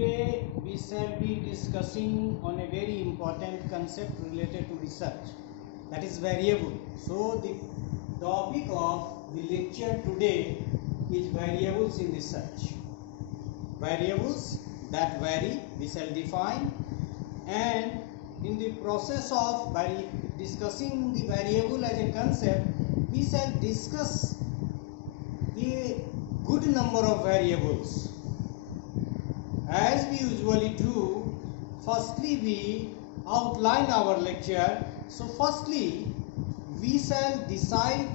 Today we shall be discussing on a very important concept related to research, that is variable. So the topic of the lecture today is variables in research. Variables that vary we shall define, and in the process of discussing the variable as a concept, we shall discuss a good number of variables. As we usually do, firstly we outline our lecture. So firstly we shall decide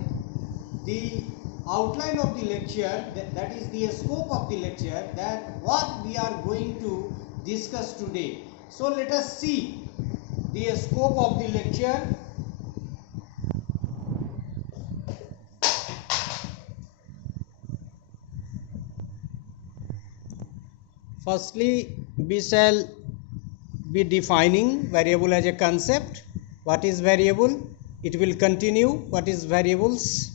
the outline of the lecture, that is the scope of the lecture, that what we are going to discuss today. So let us see the scope of the lecture. Firstly, we shall be defining variable as a concept. What is variable? It will continue. What is variables?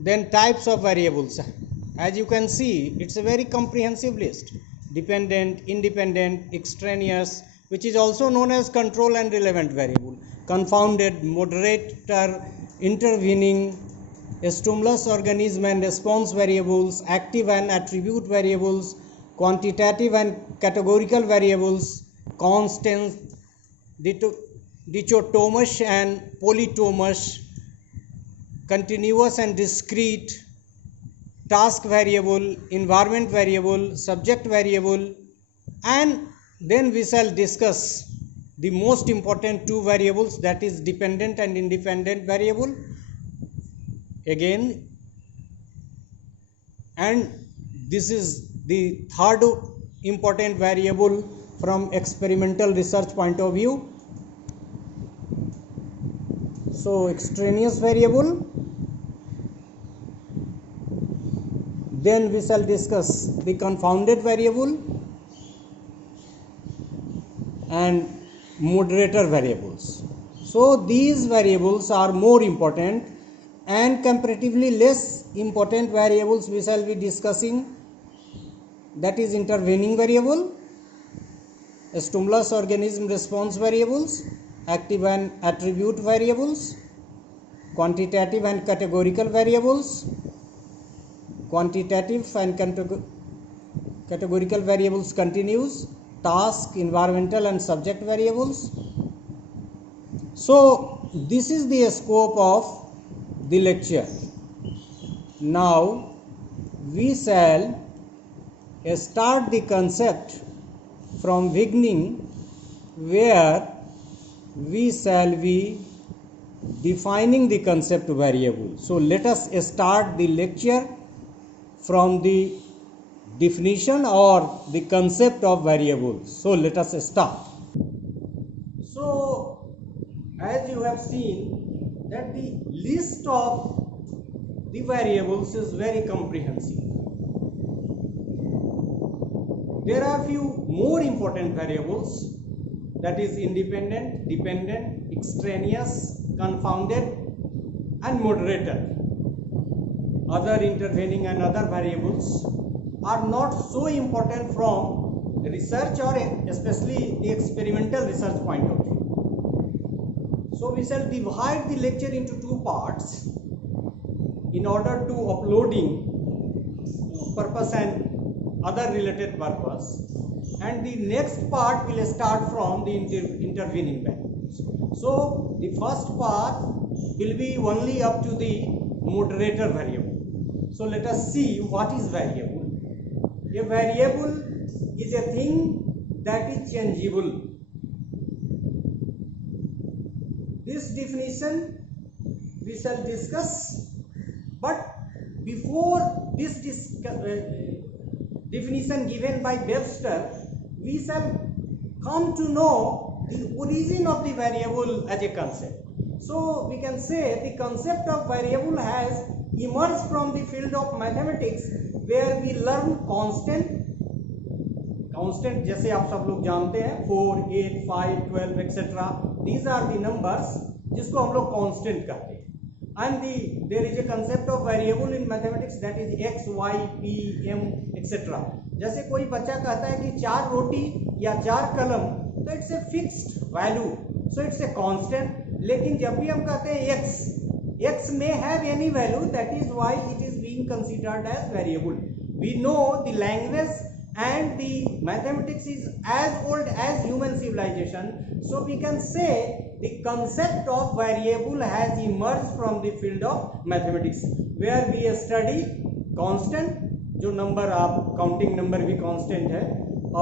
Then types of variables. As you can see, it's a very comprehensive list. Dependent, independent, extraneous, which is also known as control and relevant variable. Confounded, moderator, intervening, stimulus, organism and response variables, active and attribute variables, quantitative and categorical variables, constant, dichotomous and polytomous, continuous and discrete, task variable, environment variable, subject variable, and then we shall discuss the most important two variables, that is dependent and independent variable again, and this is the third important variable from experimental research point of view. So extraneous variable, then we shall discuss the confounded variable and moderator variables. So these variables are more important, and comparatively less important variables we shall be discussing, that is intervening variable, stimulus, organism, response variables, active and attribute variables, quantitative and categorical variables, quantitative and categorical variables continues, task, environmental and subject variables. So this is the scope of the lecture. Now we shall start the concept from beginning, where we shall be defining the concept variable. So let us start the lecture from the definition or the concept of variables. So let us start. So as you have seen that the list of the variables is very comprehensive. There are few more important variables, that is independent, dependent, extraneous, confounded and moderator. Other intervening and other variables are not so important from research or especially the experimental research point of view. So we shall divide the lecture into two parts in order to uploading purpose and other related purpose, and the next part will start from the intervening variables. So the first part will be only up to the moderator variable. So let us see what is variable. A variable is a thing that is changeable. This definition we shall discuss, but before this definition given by Webster, we shall come to know the origin of the variable as a concept. So we can say the concept of variable has emerged from the field of mathematics, where we learn constant जैसे आप सब लोग जानते हैं 4, 8, 5, 12 etc. These are the numbers जिसको हम लोग constant कहते हैं. And there is a concept of variable in mathematics, that is x, y, p, m etc. जैसे कोई बच्चा कहता है कि 4 रोटी या 4 कलम, तो it's a fixed value, so it's a constant. लेकिन जब भी हम कहते हैं x may have any value, that is why it is being considered as variable. We know the language and the mathematics is as old as human civilization, so we can say the concept of variable has emerged from the field of mathematics, where we study constant, जो number आप counting number भी constant है,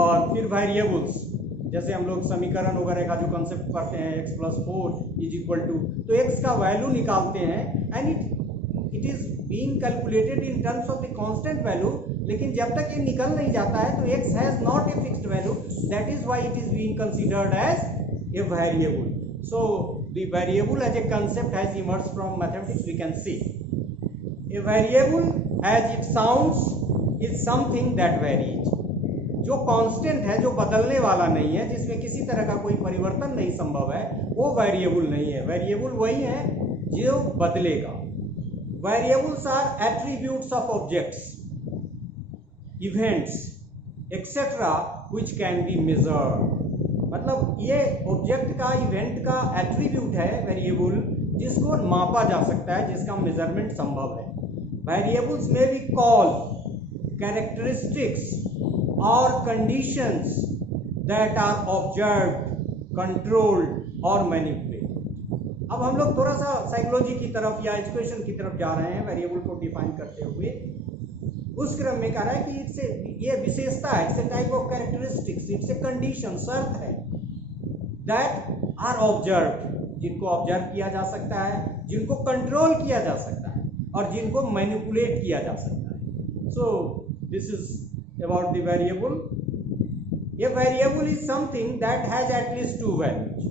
और फिर variables, जैसे हम लोग समीकरण वगैरह का जो कंसेप्ट पढ़ते हैं x + 4 = तो x का वैल्यू निकालते हैं and it is being calculated in terms of the constant value. लेकिन जब तक ये निकल नहीं जाता है तो x has not a fixed value, that is why it is being considered as a variable. So the variable as a concept has emerged from mathematics, we can see a variable as it sounds is something that varies. जो constant है, जो बदलने वाला नहीं है, जिसमें किसी तरह का कोई परिवर्तन नहीं संभव है, वो वेरिएबल नहीं है। वेरिएबल वही है जो बदलेगा। Variables are attributes of objects, events etcetera which can be measured. मतलब ये ऑब्जेक्ट का, इवेंट का एट्रीब्यूट है वेरिएबल, जिसको मापा जा सकता है, जिसका मेजरमेंट संभव है। वेरिएबल्स में भी call characteristics or conditions that are observed, controlled or manipulated। अब हम लोग थोड़ा सा साइकोलॉजी की तरफ या एजुकेशन की तरफ जा रहे हैं वेरिएबल को डिफाइन करते हुए। उस क्रम में कह रहा है कि ये विशेषता है, it's a type of characteristics, it's a condition, शर्त है, दैट आर ऑब्जर्व, जिनको ऑब्जर्व किया जा सकता है, जिनको कंट्रोल किया जा सकता है और जिनको मैनिपुलेट किया जा सकता है। So this is about the variable. A variable is something that has at least 2 values.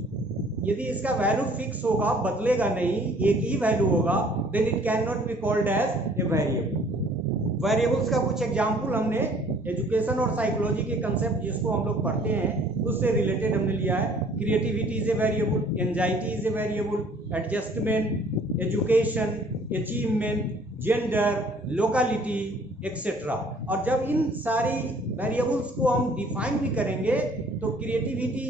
यदि इसका वैल्यू फिक्स होगा, बदलेगा नहीं, एक ही वैल्यू होगा, then it cannot be called as a variable। Variables का कुछ एग्जांपल हमने एजुकेशन और साइकोलॉजी के कंसेप्ट जिसको हम लोग पढ़ते हैं उससे रिलेटेड हमने लिया है। Creativity is a variable, anxiety is a variable, adjustment, education, achievement, gender, locality etcetera. और जब इन सारी वेरिएबल्स को हम डिफाइन भी करेंगे तो क्रिएटिविटी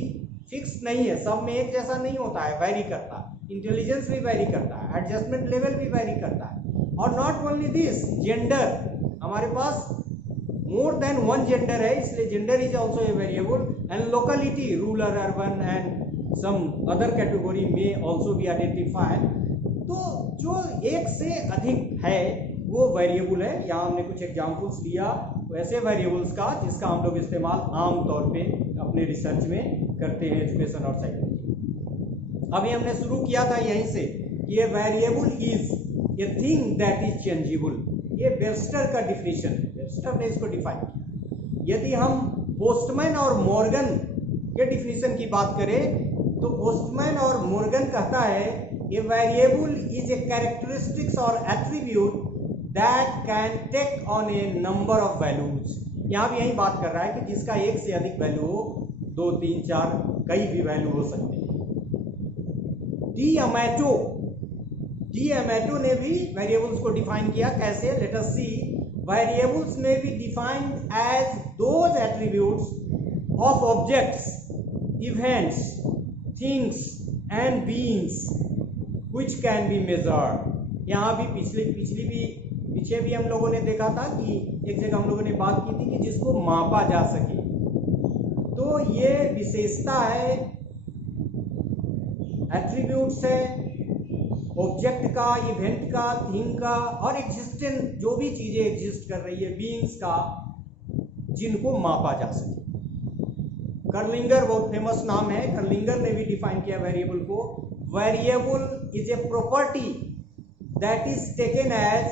फिक्स नहीं है, सब में एक जैसा नहीं होता है, वेरी करता है। इंटेलिजेंस भी वेरी करता है, एडजस्टमेंट लेवल भी वेरी करता है। और नॉट ओनली दिस, जेंडर, हमारे पास मोर देन वन जेंडर है, इसलिए gender is also a variable. And locality, rural, urban and some other category may also be identified. तो जो एक से अधिक है वो वेरिएबल है। यहाँ हमने कुछ एग्जांपल्स लिया वैसे वेरिएबल्स का जिसका हम लोग इस्तेमाल आम तौर पे अपने रिसर्च में करते हैं, एजुकेशन और साइकोलॉजी। अभी हमने शुरू किया था यहीं से कि ये variable is a thing that is changeable. ये वेबस्टर का डिफिनेशन है, वेबस्टर ने इसको डिफाइन किया। यदि हम पोस्टमैन और मॉर्गन के डिफिनेशन की बात करें तो पोस्टमैन और मॉर्गन कहता है a variable is A characteristics और attribute that can take on a number of values। यहाँ भी यही बात कर रहा है कि जिसका एक से अधिक वैल्यू हो, 2, 3, 4 कई भी वैल्यू हो सकते हैं। डी अमेटो ने भी वेरिएबल्स को डिफाइन किया। कैसे? Let us see. Variables may be defined as those attributes of objects, events, things and beings which can be measured. यहाँ भी पीछे भी हम लोगों ने देखा था कि एक जगह हम लोगों ने बात की थी कि जिसको मापा जा सके। तो ये विशेषता है, एट्रीब्यूट्स है ऑब्जेक्ट का, इवेंट का, थिंग का और एग्जिस्टेंट, जो भी चीजें एग्जिस्ट कर रही है, बीइंग्स का, जिनको मापा जा सके। कर्लिंगर बहुत फेमस नाम है, कर्लिंगर ने भी डिफाइन किया वेरिएबल को। Variable is a property that is taken as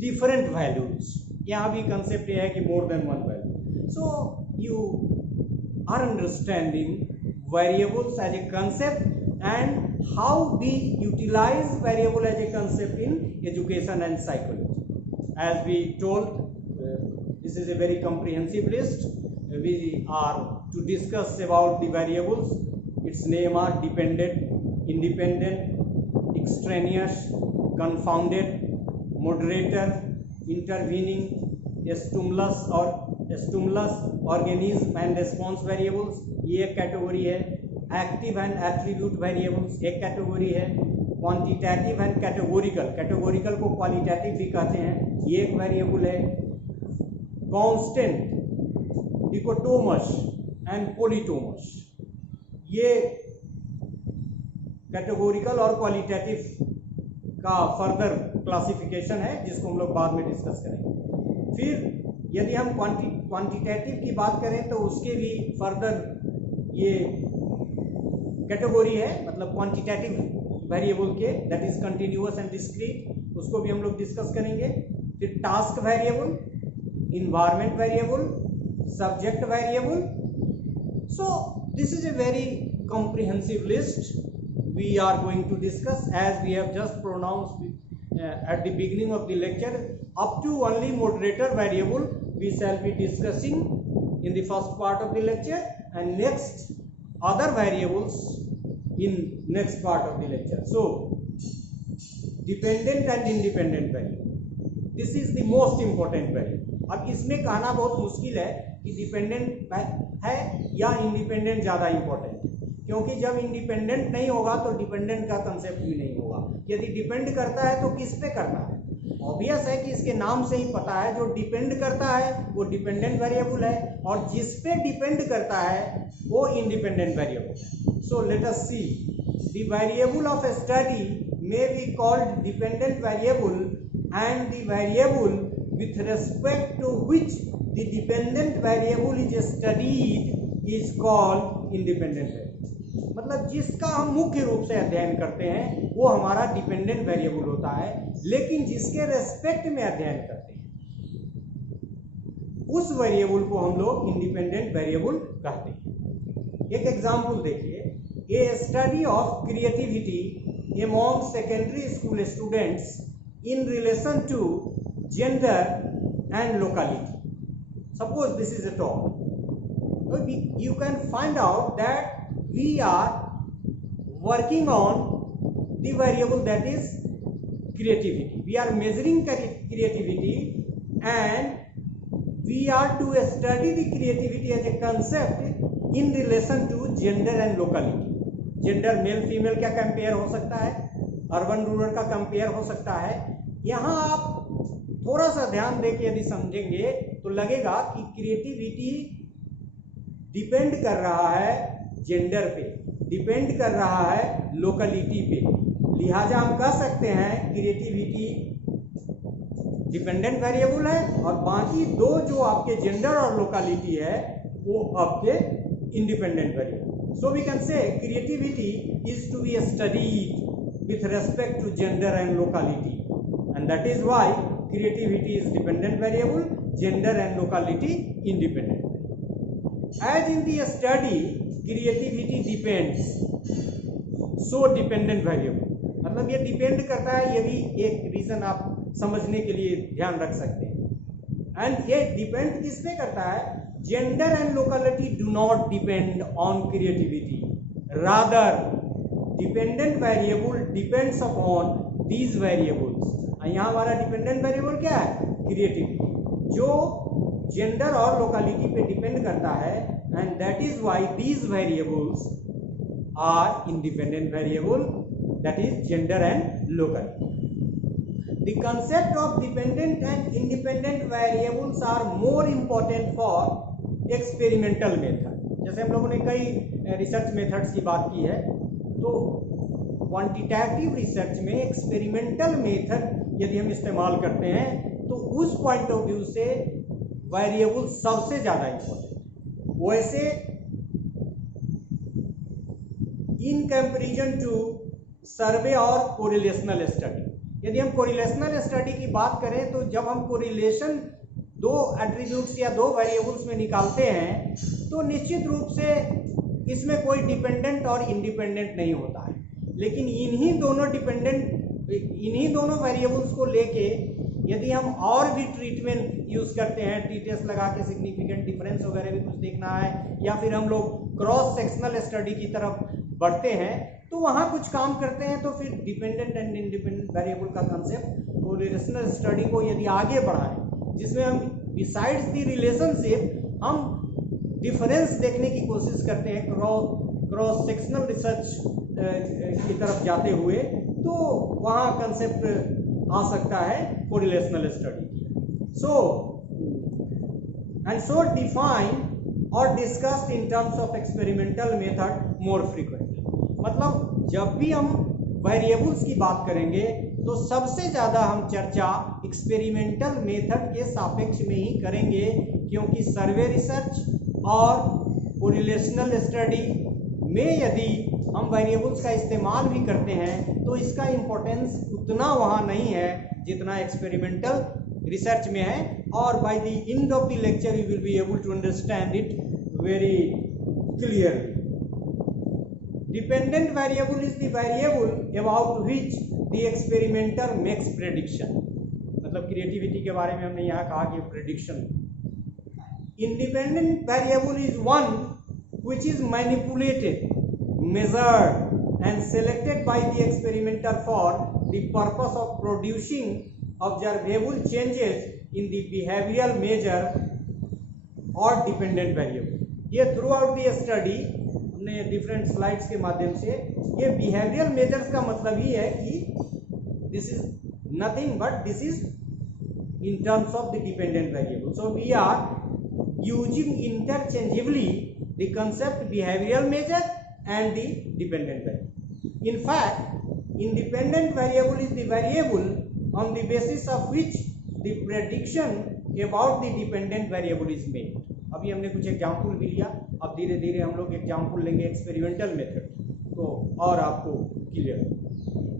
different values. यहाँ भी कंसेप्ट ये है कि more than one value. So you are understanding variables as a concept and how we utilise variable as a concept in education and psychology. As we told, this is a very comprehensive list. We are to discuss about the variables. Its name are dependent, independent, extraneous, confounded, moderator, intervening, stimulus और stimulus, organism and response variables, ये एक category है। Active and attribute variables एक category है। Quantitative and categorical, categorical को qualitative भी कहते हैं, ये एक वेरिएबल है। कांस्टेंट, डिकोटोमस एंड पॉलीटोमस, ये कैटेगोरिकल और क्वालिटेटिव का फर्दर क्लासिफिकेशन है, जिसको हम लोग बाद में डिस्कस करेंगे। फिर यदि हम क्वांटिटेटिव की बात करें तो उसके भी फर्दर ये कैटेगरी है, मतलब क्वांटिटेटिव वेरिएबल के, that is continuous and discrete, उसको भी हम लोग डिस्कस करेंगे। फिर task variable, environment variable, subject variable. So this is a very comprehensive list we are going to discuss, as we have just pronounced at the beginning of the lecture. Up to only moderator variable we shall be discussing in the first part of the lecture, and next other variables in next part of the lecture. So dependent and independent variable, this is the most important variable. अब इसमें कहना बहुत मुश्किल है कि dependent है या independent ज़्यादा इंपॉर्टेंट है, क्योंकि जब इंडिपेंडेंट नहीं होगा तो डिपेंडेंट का कंसेप्ट भी नहीं होगा। यदि डिपेंड करता है तो किस पे करना है? ऑब्वियस है कि इसके नाम से ही पता है, जो डिपेंड करता है वो डिपेंडेंट वेरिएबल है, और जिस पे डिपेंड करता है वो इंडिपेंडेंट वेरिएबल है। So let us see, the variable of study may be called dependent variable and the variable with respect to which the dependent variable is studied is called independent variable। मतलब जिसका हम मुख्य रूप से अध्ययन करते हैं वो हमारा डिपेंडेंट वेरिएबल होता है, लेकिन जिसके रेस्पेक्ट में अध्ययन करते हैं उस वेरिएबल को हम लोग इंडिपेंडेंट वेरिएबल कहते हैं। एक एग्जांपल देखिए, a study of creativity among secondary school students in relation to gender and locality. Suppose this is a talk. So you can find out that we are working on the variable that is creativity. We are measuring creativity, and we are to study the creativity as a concept in relation to gender and locality. Gender male female क्या compare हो सकता है, urban rural का compare हो सकता है। यहाँ आप थोड़ा सा ध्यान देके यदि समझेंगे तो लगेगा कि क्रिएटिविटी डिपेंड कर रहा है जेंडर पे, डिपेंड कर रहा है लोकलिटी पे, लिहाजा हम कह सकते हैं क्रिएटिविटी डिपेंडेंट वेरिएबल है और बाकी दो जो आपके जेंडर और लोकलिटी है वो आपके independent variable. So we can say creativity is to be studied with respect to gender and locality, and that is why creativity is dependent variable, gender and locality independent variable. As in the study creativity depends, so dependent variable, मतलब ये depend करता है, ये भी एक reason आप समझने के लिए ध्यान रख सकते हैं। एंड ये डिपेंड किस पे करता है? Gender and locality do not depend on creativity, rather dependent variable depends upon these variables. यहाँ हमारा डिपेंडेंट वेरिएबल क्या है? क्रिएटिविटी, जो जेंडर और लोकलिटी पे डिपेंड करता है, and that is why these variables are independent variable, that is gender and locality. The concept of dependent and independent variables are more important for experimental method. जैसे हम लोगों ने कई रिसर्च मेथड्स की बात की है, तो क्वांटिटेटिव रिसर्च में एक्सपेरिमेंटल मेथड यदि हम इस्तेमाल करते हैं तो उस पॉइंट ऑफ व्यू से वेरिएबल सबसे ज्यादा इंपॉर्टेंट। वैसे इन कंपैरिजन टू सर्वे और कोरिलेशनल स्टडी, यदि हम कोरिलेशनल स्टडी की बात करें तो जब हम कोरिलेशन दो एट्रीब्यूट्स या दो वेरिएबल्स में निकालते हैं तो निश्चित रूप से इसमें कोई डिपेंडेंट और इंडिपेंडेंट नहीं होता है, लेकिन इन्हीं दोनों वेरिएबल्स को लेके यदि हम और भी ट्रीटमेंट यूज करते हैं, टी टेस्ट लगा के सिग्निफिकेंट डिफरेंस वगैरह भी कुछ देखना है, या फिर हम लोग क्रॉस सेक्शनल स्टडी की तरफ बढ़ते हैं तो वहाँ कुछ काम करते हैं, तो फिर डिपेंडेंट एंड इंडिपेंडेंट वेरिएबल का कंसेप्ट कोरिलेशनल स्टडी को यदि आगे बढ़ाएं, जिसमें हम बिसाइड्स द रिलेशनशिप हम डिफरेंस देखने की कोशिश करते हैं क्रॉस सेक्शनल रिसर्च की तरफ जाते हुए, तो वहाँ कंसेप्ट आ सकता है कोरिलेशनल स्टडी की। सो डिफाइन और discussed in terms of experimental method more frequently. मतलब जब भी हम वेरिएबल्स की बात करेंगे तो सबसे ज़्यादा हम चर्चा एक्सपेरिमेंटल मेथड के सापेक्ष में ही करेंगे, क्योंकि सर्वे रिसर्च और कोरिलेशनल स्टडी में यदि हम वेरिएबल्स का इस्तेमाल भी करते हैं तो इसका इम्पोर्टेंस उतना वहाँ नहीं है जितना एक्सपेरिमेंटल रिसर्च में है। और by the end of the lecture you will be able to understand it very clearly. Dependent variable is the variable about which the experimenter makes prediction. मतलब क्रिएटिविटी के बारे में हमने यहाँ कहा कि prediction. Independent variable is one which is manipulated, measured and selected by the experimenter for the purpose of producing observable changes in the behavioral measure or dependent variable। ये throughout the study हमने different slides के माध्यम से ये behavioral measures का मतलब ही है कि this is nothing but this is in terms of the dependent variable। So we are using interchangeably the concept behavioral measure and the dependent variable। In fact, independent variable is the variable on the basis of which the prediction about the dependent variable is made। अभी हमने कुछ example भी लिया, अब धीरे धीरे हम लोग एग्जाम्पल लेंगे एक्सपेरिमेंटल मेथड, तो और आपको क्लियर।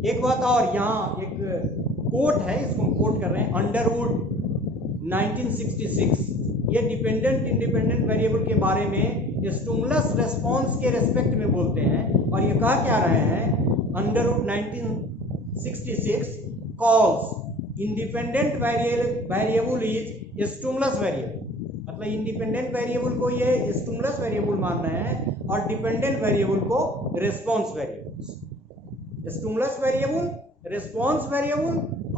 एक बात और, यहाँ एक कोट है, इसको हम कोट कर रहे हैं, अंडरवुड 1966। ये डिपेंडेंट इंडिपेंडेंट वेरिएबल के बारे में स्टिमुलस रेस्पॉन्स के रेस्पेक्ट में बोलते हैं, और ये कह क्या रहे हैं, Underwood 1966 calls independent variable is stimulus variable. मतलब इंडिपेंडेंट वेरिएबल को ये स्टिमुलस वेरिएबल मान रहे हैं और डिपेंडेंट वेरिएबल को response variable. Stimulus variable, response variable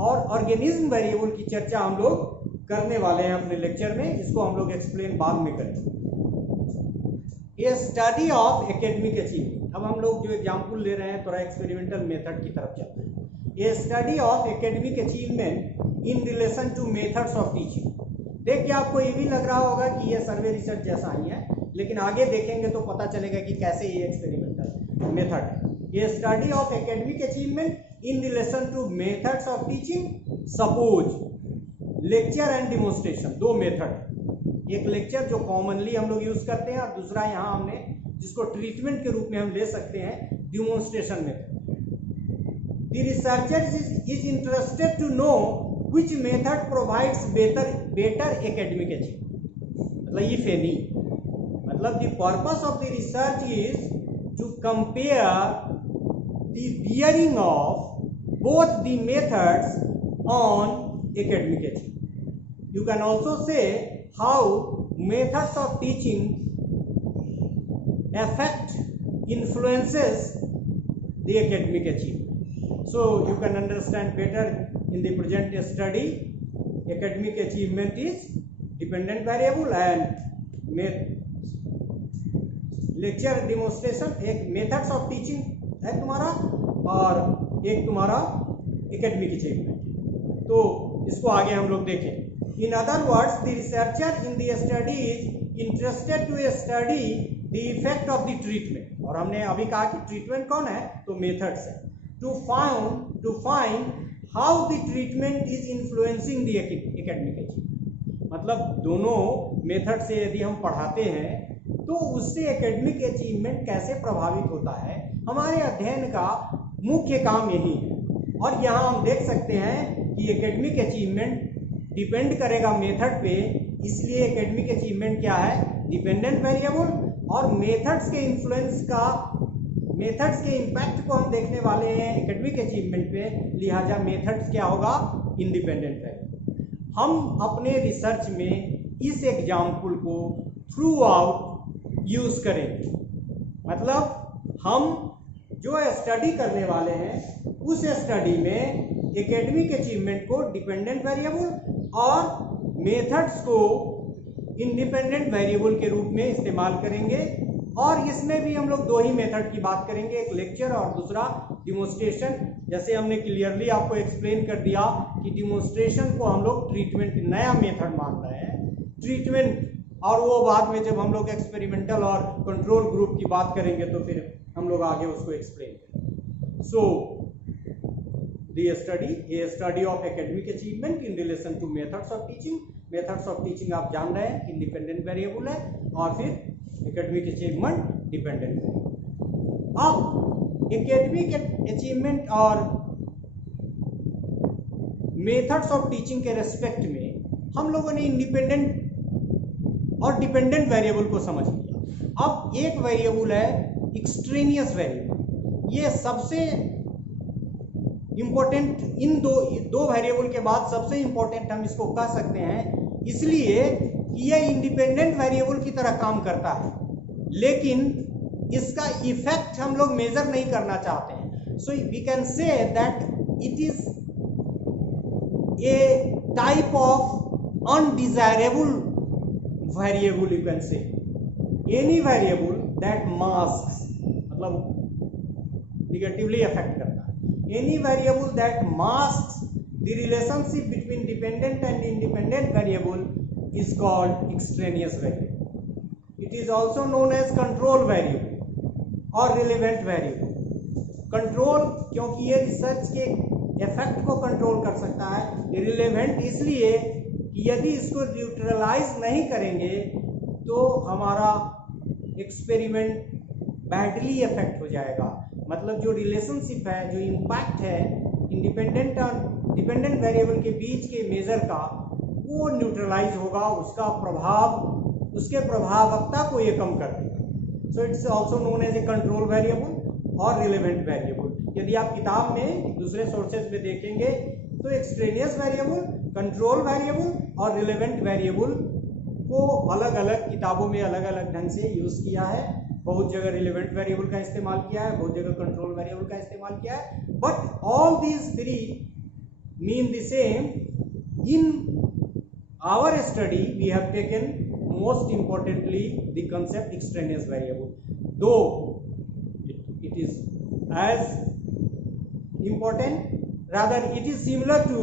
और ऑर्गेनिज्म वेरिएबल की चर्चा हम लोग करने वाले हैं अपने लेक्चर में, इसको हम लोग एक्सप्लेन बाद में करेंगे। ये स्टडी ऑफ एकेडमिक अचीवमेंट। अब हम लोग जो एग्जाम्पल ले रहे हैं थोड़ा एक्सपेरिमेंटल मेथड की तरफ चलते हैं। ये study of academic achievement in relation two methods of teaching. देखिए आपको ये भी लग रहा होगा कि ये सर्वे रिसर्च जैसा ही है, लेकिन आगे देखेंगे तो पता चलेगा कि कैसे ये एक्सपेरिमेंटल मेथड है। ये study of academic achievement in relation two methods of teaching. Suppose lecture and demonstration, दो मेथड, एक लेक्चर जो कॉमनली हम लोग यूज करते हैं और दूसरा यहाँ हमने जिसको ट्रीटमेंट के रूप में हम ले सकते हैं demonstration method. The researcher is interested to know which method provides better academic achievement। मतलब if any, मतलब the purpose of the research is to compare the bearing of both the methods on academic achievement। You can also say how methods of teaching influences the academic achievement। So you can understand better in the present study academic achievement is dependent variable and lecture demonstration एक methods of teaching है तुम्हारा और एक तुम्हारा academic achievement। तो इसको आगे हम लोग देखें। In other words, the researcher in the study is interested to study the effect of the treatment। और हमने अभी कहा कि ट्रीटमेंट कौन है, तो मेथड्स है। to find how the treatment is influencing the academic achievement। मतलब दोनों मेथड से यदि हम पढ़ाते हैं तो उससे एकेडमिक अचीवमेंट कैसे प्रभावित होता है, हमारे अध्ययन का मुख्य काम यही है। और यहाँ हम देख सकते हैं कि एकेडमिक अचीवमेंट डिपेंड करेगा मेथड पे, इसलिए एकेडमिक अचीवमेंट क्या है, डिपेंडेंट वेरिएबल, और मेथड्स के इन्फ्लुएंस का, मेथड्स के इम्पैक्ट को हम देखने वाले हैं एकेडमिक अचीवमेंट पे, लिहाजा मेथड्स क्या होगा, इंडिपेंडेंट वेरिएबल। हम अपने रिसर्च में इस एग्जाम्पल को थ्रू आउट यूज करेंगे। मतलब हम जो स्टडी करने वाले हैं उस स्टडी में एकेडमिक अचीवमेंट को डिपेंडेंट वेरिएबल और मेथड्स को इंडिपेंडेंट वेरिएबल के रूप में इस्तेमाल करेंगे, और इसमें भी हम लोग दो ही मेथड की बात करेंगे, एक लेक्चर और दूसरा डिमोन्स्ट्रेशन। जैसे हमने क्लियरली आपको एक्सप्लेन कर दिया कि डिमोन्स्ट्रेशन को हम लोग ट्रीटमेंट नया मेथड मान रहे हैं, ट्रीटमेंट, और वो बाद में जब हम लोग एक्सपेरिमेंटल और कंट्रोल ग्रुप की बात करेंगे तो फिर हम लोग आगे उसको एक्सप्लेन करेंगे। So the study of academic achievement in relation two methods of teaching. Methods of teaching आप जान रहे हैं इंडिपेंडेंट वेरिएबल है, और फिर एकेडमिक अचीवमेंट डिपेंडेंट वेरिएबल। अब एकेडमिक अचीवमेंट और मेथड्स ऑफ टीचिंग के रेस्पेक्ट में हम लोगों ने इंडिपेंडेंट और डिपेंडेंट वेरिएबल को समझ लिया। अब एक वेरिएबल है एक्सट्रेनियस वेरिएबल। ये सबसे इंपॉर्टेंट, इन दो वेरिएबल के बाद सबसे इंपॉर्टेंट हम इसको कह सकते हैं, इसलिए कि यह इंडिपेंडेंट वेरिएबल की तरह काम करता है, लेकिन इसका इफेक्ट हम लोग मेजर नहीं करना चाहते हैं। So we can say that it is a type of undesirable variable, you can say any variable that masks, मतलब negatively affect करता है, any variable that masks the relationship between dependent and independent variable is called extraneous variable. It is also known as control variable or relevant variable. Control, क्योंकि ये research के effect को control कर सकता है, relevant इसलिए कि यदि इसको न्यूट्रलाइज नहीं करेंगे तो हमारा एक्सपेरिमेंट बैडली इफेक्ट हो जाएगा। मतलब जो रिलेशनशिप है, जो इम्पैक्ट है इंडिपेंडेंट और डिपेंडेंट वेरिएबल के बीच के मेजर का, वो न्यूट्रलाइज होगा, उसका प्रभाव, उसके प्रभावकता को ये कम कर देगा। So it's also known as a control variable और रिलेवेंट वेरिएबल। यदि आप किताब में दूसरे सोर्सेज में देखेंगे तो एक्सट्रेनियस वेरिएबल, कंट्रोल वेरिएबल और रिलेवेंट वेरिएबल को अलग अलग किताबों में अलग अलग ढंग से यूज किया है। बहुत जगह रिलेवेंट वेरिएबल का इस्तेमाल किया है, बहुत जगह कंट्रोल वेरिएबल का इस्तेमाल किया है, but all these three mean the same. In our study we have taken most importantly the concept extraneous variable, though it is as important, rather it is similar to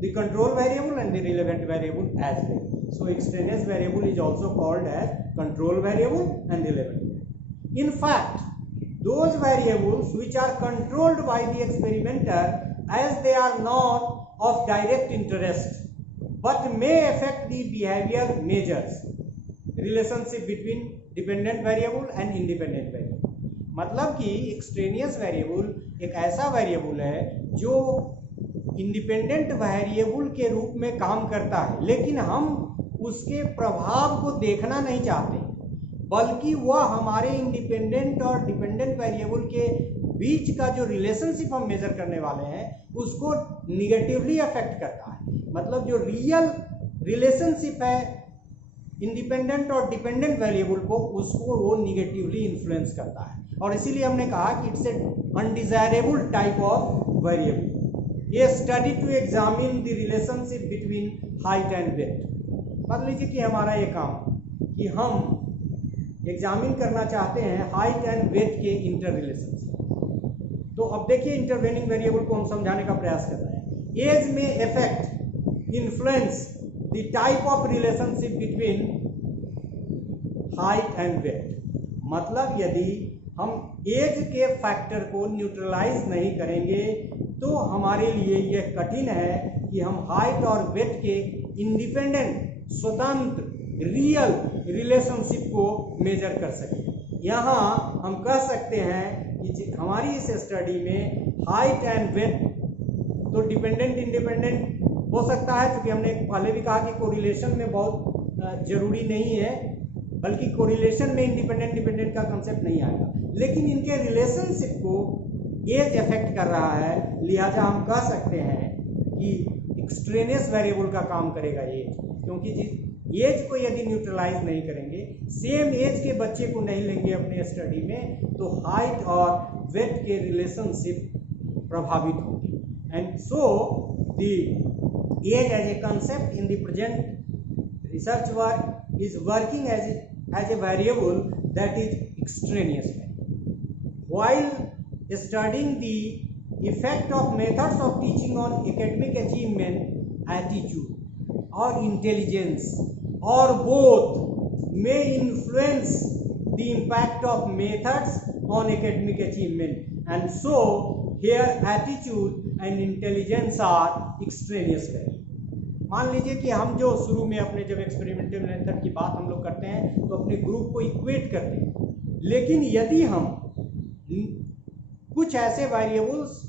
the control variable and the relevant variable as well. So extraneous variable is also called as control variable and relevant variable. In fact, those variables which are controlled by the experimenter, as they are not of direct interest but may affect the behavior measures, relationship between dependent variable and independent variable. मतलब कि extraneous variable एक ऐसा variable है जो independent variable के रूप में काम करता है, लेकिन हम उसके प्रभाव को देखना नहीं चाहते, बल्कि वह हमारे इंडिपेंडेंट और डिपेंडेंट वेरिएबल के बीच का जो रिलेशनशिप हम मेजर करने वाले हैं उसको निगेटिवली अफेक्ट करता है। मतलब जो रियल रिलेशनशिप है इंडिपेंडेंट और डिपेंडेंट वेरिएबल को, उसको वो निगेटिवली इन्फ्लुएंस करता है, और इसीलिए हमने कहा कि it's a undesirable type of variable. ये study to examine the relationship between height and weight. मान लीजिए कि हमारा ये काम कि हम एग्जामिन करना चाहते हैं हाइट एंड वेट के इंटर रिलेशनशिप। तो अब देखिए इंटरवेनिंग वेरिएबल को हम समझाने का प्रयास कर रहे हैं। Age may effect influence the type of relationship between height and weight. मतलब यदि हम एज के फैक्टर को न्यूट्रलाइज नहीं करेंगे तो हमारे लिए यह कठिन है कि हम हाइट और वेट के इंडिपेंडेंट, स्वतंत्र, रियल रिलेशनशिप को मेजर कर सकें। यहाँ हम कह सकते हैं कि हमारी इस स्टडी में हाइट एंड वेट तो डिपेंडेंट इंडिपेंडेंट हो सकता है, क्योंकि हमने पहले भी कहा कि कोरिलेशन में बहुत जरूरी नहीं है, बल्कि कोरिलेशन में इंडिपेंडेंट डिपेंडेंट का कंसेप्ट नहीं आएगा, लेकिन इनके रिलेशनशिप को एज इफेक्ट कर रहा है। लिहाजा हम कह सकते हैं कि एक्सट्रेनियस वेरिएबल का काम करेगा एज, क्योंकि एज को यदि न्यूट्रलाइज नहीं करेंगे, सेम एज के बच्चे को नहीं लेंगे अपने स्टडी में, तो हाइट और वेट के रिलेशनशिप प्रभावित होंगे। And so the age as a concept in the present research work is working as a variable that is extraneous. While studying the effect of methods of teaching on academic achievement, attitude or intelligence or both may influence the impact of methods on academic achievement, and so here attitude and intelligence are extraneous variables. मान लीजिए कि हम जो शुरू में अपने जब experimental method की बात हम लोग करते हैं तो अपने ग्रुप को इक्वेट करते हैं, लेकिन यदि हम कुछ ऐसे वेरिएबल्स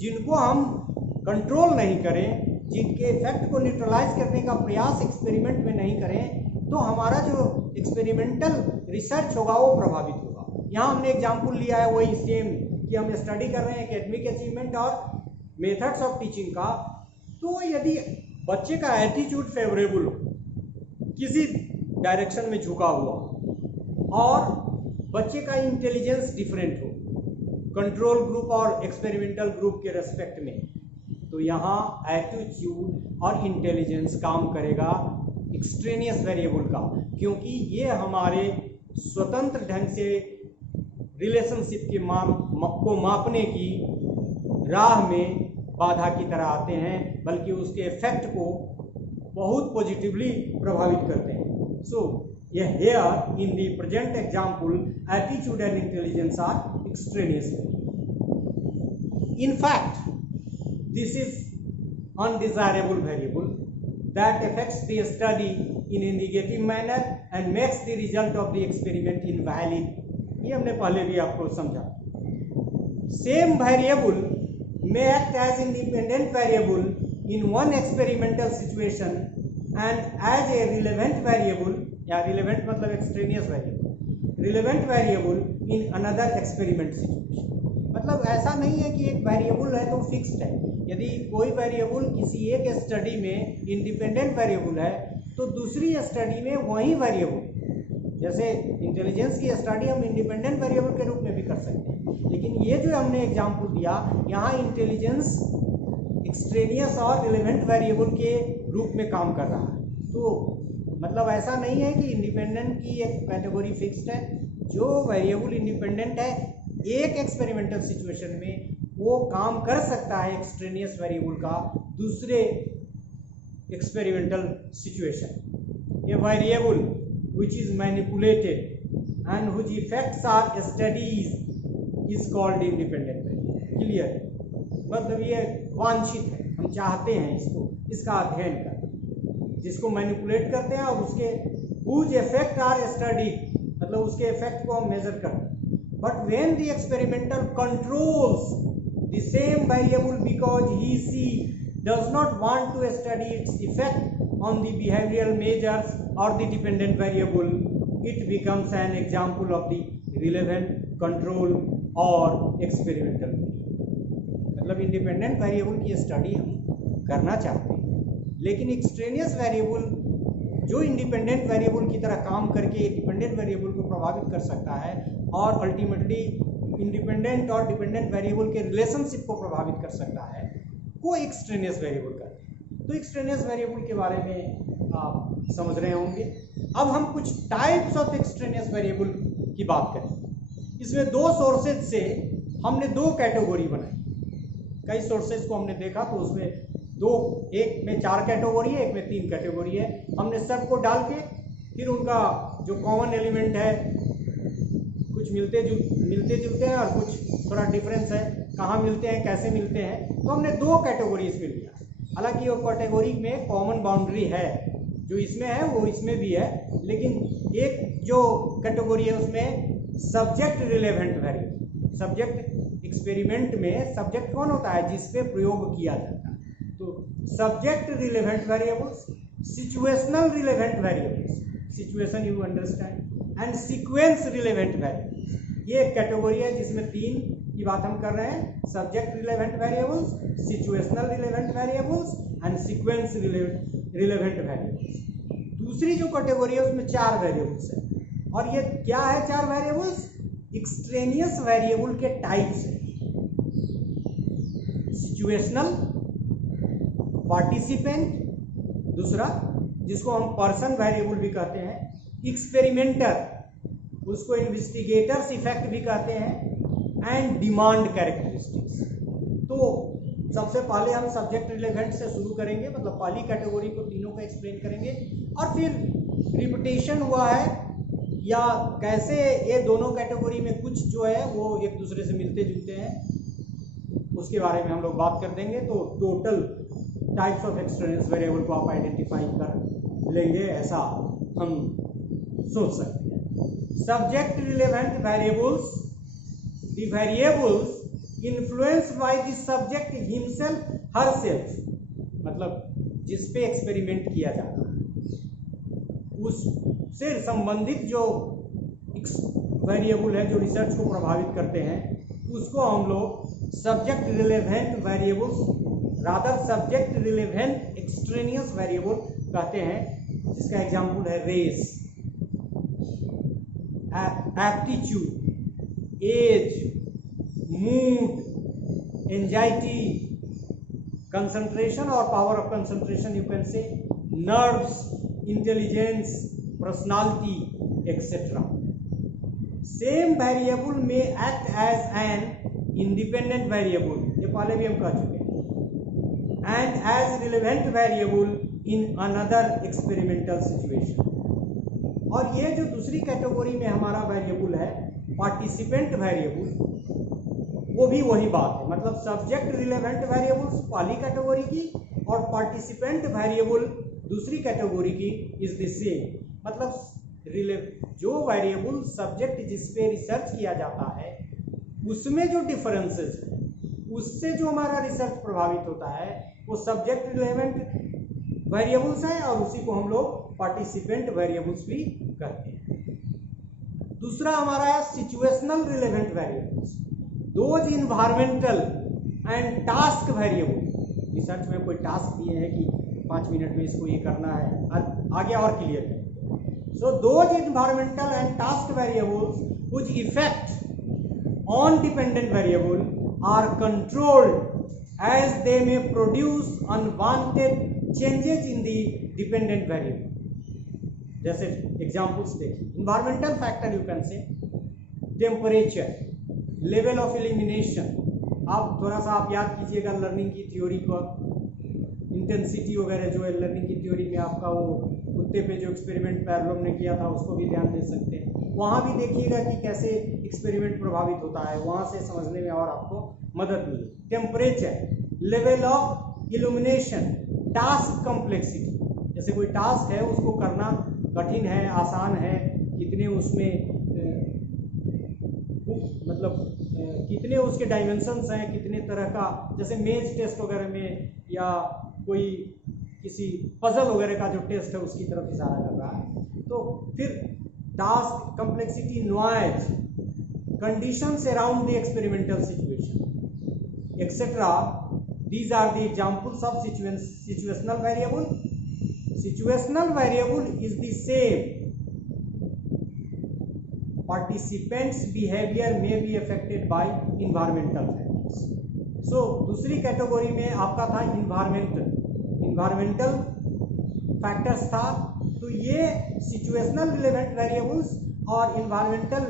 जिनको हम कंट्रोल नहीं करें, जिनके इफेक्ट को न्यूट्रलाइज करने का प्रयास एक्सपेरिमेंट में नहीं करें, तो हमारा जो एक्सपेरिमेंटल रिसर्च होगा वो प्रभावित होगा। यहाँ हमने एग्जाम्पल लिया है वही सेम कि हम स्टडी कर रहे हैं एकेडमिक अचीवमेंट और मेथड्स ऑफ टीचिंग का, तो यदि बच्चे का एटीट्यूड फेवरेबल हो, किसी डायरेक्शन में झुका हुआ और बच्चे का इंटेलिजेंस डिफरेंट हो कंट्रोल ग्रुप और एक्सपेरिमेंटल ग्रुप के रेस्पेक्ट में, तो यहाँ एटीट्यूड और इंटेलिजेंस काम करेगा एक्सट्रेनियस वेरिएबल का, क्योंकि ये हमारे स्वतंत्र ढंग से रिलेशनशिप के को मापने की राह में बाधा की तरह आते हैं, बल्कि उसके इफेक्ट को बहुत पॉजिटिवली प्रभावित करते हैं। सो here in the present example, attitude and intelligence are extraneous. In fact, this is undesirable variable that affects the study in a negative manner and makes the result of the experiment invalid. ये हमने पहले भी आपको समझा। Same variable may act as independent variable in one experimental situation and as a relevant variable, या relevant मतलब extraneous variable, relevant variable in another experiment situation. मतलब ऐसा नहीं है कि एक वेरिएबल है तो फिक्स्ड है। यदि कोई वेरिएबल किसी एक स्टडी में इंडिपेंडेंट वेरिएबल है तो दूसरी स्टडी में वही वेरिएबल, जैसे इंटेलिजेंस की स्टडी हम इंडिपेंडेंट वेरिएबल के रूप में भी कर सकते हैं, लेकिन ये जो हमने एग्जांपल दिया यहाँ इंटेलिजेंस एक्सट्रेनियस और रिलेवेंट वेरिएबल के रूप में काम कर रहा है। तो मतलब ऐसा नहीं है कि इंडिपेंडेंट की एक कैटेगरी फिक्स्ड है। जो वेरिएबल इंडिपेंडेंट है एक एक्सपेरिमेंटल सिचुएशन में वो काम कर सकता है एक्सट्रेनियस वेरिएबल का दूसरे experimental situation. A variable which is manipulated and whose effects are studied is called independent variable. Clear? मतलब ये वांछित है, हम चाहते हैं इसका अध्ययन करना, जिसको मैनिपुलेट करते हैं और उसके whose effect are studied, मतलब उसके इफेक्ट को हम मेजर करते हैं। But when the experimental controls the same variable because he does not want to study its effect on the behavioral measures or the dependent variable, it becomes an example of the relevant control or experimental variable. मतलब independent variable की study हम करना चाहते हैं, लेकिन extraneous variable जो independent variable की तरह काम करके डिपेंडेंट वेरिएबल को प्रभावित कर सकता है और अल्टीमेटली इंडिपेंडेंट और डिपेंडेंट वेरिएबल के रिलेशनशिप को प्रभावित कर सकता है, वो एक्सट्रेनियस वेरिएबल कहते हैं। तो एक्सट्रेनियस वेरिएबल के बारे में आप समझ रहे होंगे। अब हम कुछ टाइप्स ऑफ एक्सट्रेनियस वेरिएबल की बात करें। इसमें दो सोर्सेज से हमने दो कैटेगरी बनाई। कई सोर्सेज को हमने देखा तो उसमें एक में 4 कैटेगरी है, एक में 3 कैटेगरी है। हमने सबको डाल के फिर उनका जो कॉमन एलिमेंट है, कुछ मिलते जुलते हैं और कुछ थोड़ा डिफरेंस है, कहाँ मिलते हैं कैसे मिलते हैं, तो हमने 2 कैटेगरी इसमें लिया। हालांकि वो कैटेगरी में कॉमन बाउंड्री है, जो इसमें है वो इसमें भी है, लेकिन एक जो कैटेगरी है उसमें subject relevant variable. Subject experiment में सब्जेक्ट कौन होता है? जिस पे प्रयोग किया जाता है। तो subject relevant variables, situational relevant variables, situation you understand, and sequence relevant variables. ये एक कैटेगरी है जिसमें 3 की बात हम कर रहे हैं, subject relevant variables, situational relevant variables and sequence relevant variables. दूसरी जो कैटेगरी है उसमें 4 वेरिएबल्स है, और ये क्या है 4 वेरिएबल्स? एक्सट्रेनियस वेरिएबल के टाइप्स है। सिचुएशनल, पार्टिसिपेंट, दूसरा जिसको हम पर्सन वेरिएबल भी कहते हैं, एक्सपेरिमेंटर उसको इन्वेस्टिगेटर्स इफेक्ट भी कहते हैं, एंड डिमांड कैरेक्टरिस्टिक्स। तो सबसे पहले हम सब्जेक्ट रिलेवेंट से शुरू करेंगे, मतलब पहली कैटेगरी को तीनों को एक्सप्लेन करेंगे, और फिर रिपीटेशन हुआ है या कैसे ये दोनों कैटेगरी में कुछ जो है वो एक दूसरे से मिलते जुलते हैं उसके बारे में हम लोग बात कर देंगे। तो टोटल टाइप्स ऑफ एक्सटेरेनियस वेरिएबल को आप आइडेंटिफाई कर लेंगे, ऐसा हम सोच सकते हैं। Subject relevant variables, the variables influenced by the subject himself herself, मतलब जिस पे एक्सपेरिमेंट किया जाता है उससे संबंधित जो वेरिएबल है जो रिसर्च को प्रभावित करते हैं उसको हम लोग subject relevant variables, rather subject relevant extraneous variable कहते हैं, जिसका एग्जांपल है race, aptitude, age, mood, anxiety, concentration or power of concentration you can say, nerves, intelligence, personality, etc. Same variable may act as an independent variable, ये पहले भी हम कह चुके हैं, and as relevant variable in another experimental situation. और ये जो दूसरी कैटेगरी में हमारा वेरिएबल है पार्टिसिपेंट वेरिएबल, वो भी वही बात है, मतलब सब्जेक्ट रिलेवेंट वेरिएबल्स पहली कैटेगरी की और पार्टिसिपेंट वेरिएबल दूसरी कैटेगरी की इज द सेम, मतलब जो वेरिएबल सब्जेक्ट जिस पे रिसर्च किया जाता है उसमें जो डिफरेंसेस है उससे जो हमारा रिसर्च प्रभावित होता है वो सब्जेक्ट रिलेवेंट वेरिएबल्स है और उसी को हम लोग पार्टिसिपेंट वेरिएबल्स भी कहते हैं। दूसरा हमारा है situational relevant variables, those environmental and task variable. Research में कोई टास्क दिए हैं कि 5 मिनट में इसको ये करना है, आगे और क्लियर करें। So those environmental and task variables which effect on dependent variable are controlled as they may produce unwanted changes in the dependent variable. जैसे एग्जांपल्स देखिए, environmental factor you can say temperature, level of illumination, आप थोड़ा सा आप याद कीजिएगा learning की theory को, इंटेंसिटी वगैरह जो है लर्निंग की थ्योरी में आपका वो कुत्ते पे जो एक्सपेरिमेंट पैरलोम ने किया था उसको भी ध्यान दे सकते हैं, वहाँ भी देखिएगा कि कैसे एक्सपेरिमेंट प्रभावित होता है, वहाँ से समझने में और आपको मदद मिली। Temperature, level of illumination, task complexity, जैसे कोई टास्क है उसको करना कठिन है आसान है, कितने उसमें मतलब कितने उसके डायमेंशंस हैं, कितने तरह का, जैसे मेज टेस्ट वगैरह में या कोई किसी पजल वगैरह का जो टेस्ट है उसकी तरफ इशारा कर रहा है। तो फिर task complexity, noise, conditions around the experimental situation etcetera, these are the examples of situational variable. Situational variable is the same, participants behavior may be affected by environmental factors. So दूसरी कैटेगरी में आपका था environmental factors था, तो ये situational relevant variables और environmental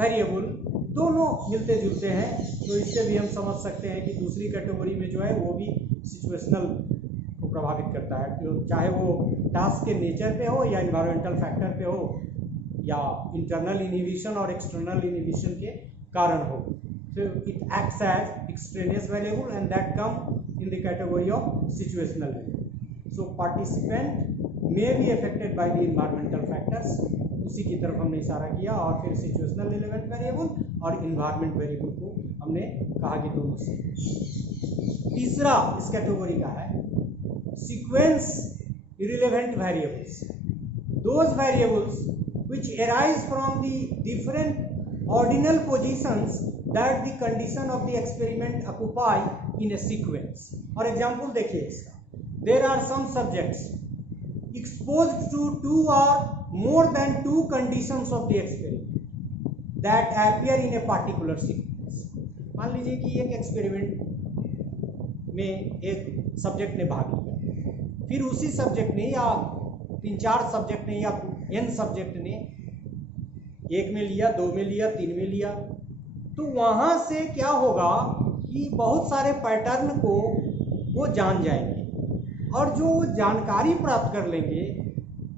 variable दोनों मिलते जुलते हैं, तो इससे भी हम समझ सकते हैं कि दूसरी कैटेगरी में जो है वो भी situational को प्रभावित करता है, तो चाहे वो टास्क के नेचर पे हो या environmental factor पे हो या इंटरनल इनहिबिशन और एक्सटर्नल इनहिबिशन के कारण हो। So it acts as extraneous variable and that come in the category of situational variable. So participant may be affected by the environmental factors, उसी की तरफ हमने इशारा किया, और फिर सिचुएशनल रिलेवेंट वेरिएबल और इन्वायरमेंट वेरिएबल को हमने कहा कि दोनों से। तीसरा इस कैटेगरी का है sequence relevant variables, those variables which arise from the different ordinal positions that the condition of the experiment occupy in a sequence. और एग्जाम्पल देखिए इसका, there are some subjects exposed to 2 or more than 2 conditions of the experiment that appear in a particular sequence. मान लीजिए कि एक experiment में एक subject ने भाग लिया, फिर उसी सब्जेक्ट ने या 3-4 सब्जेक्ट ने या n सब्जेक्ट ने 1 में लिया, 2 में लिया, 3 में लिया, तो वहाँ से क्या होगा कि बहुत सारे पैटर्न को वो जान जाएंगे और जो जानकारी प्राप्त कर लेंगे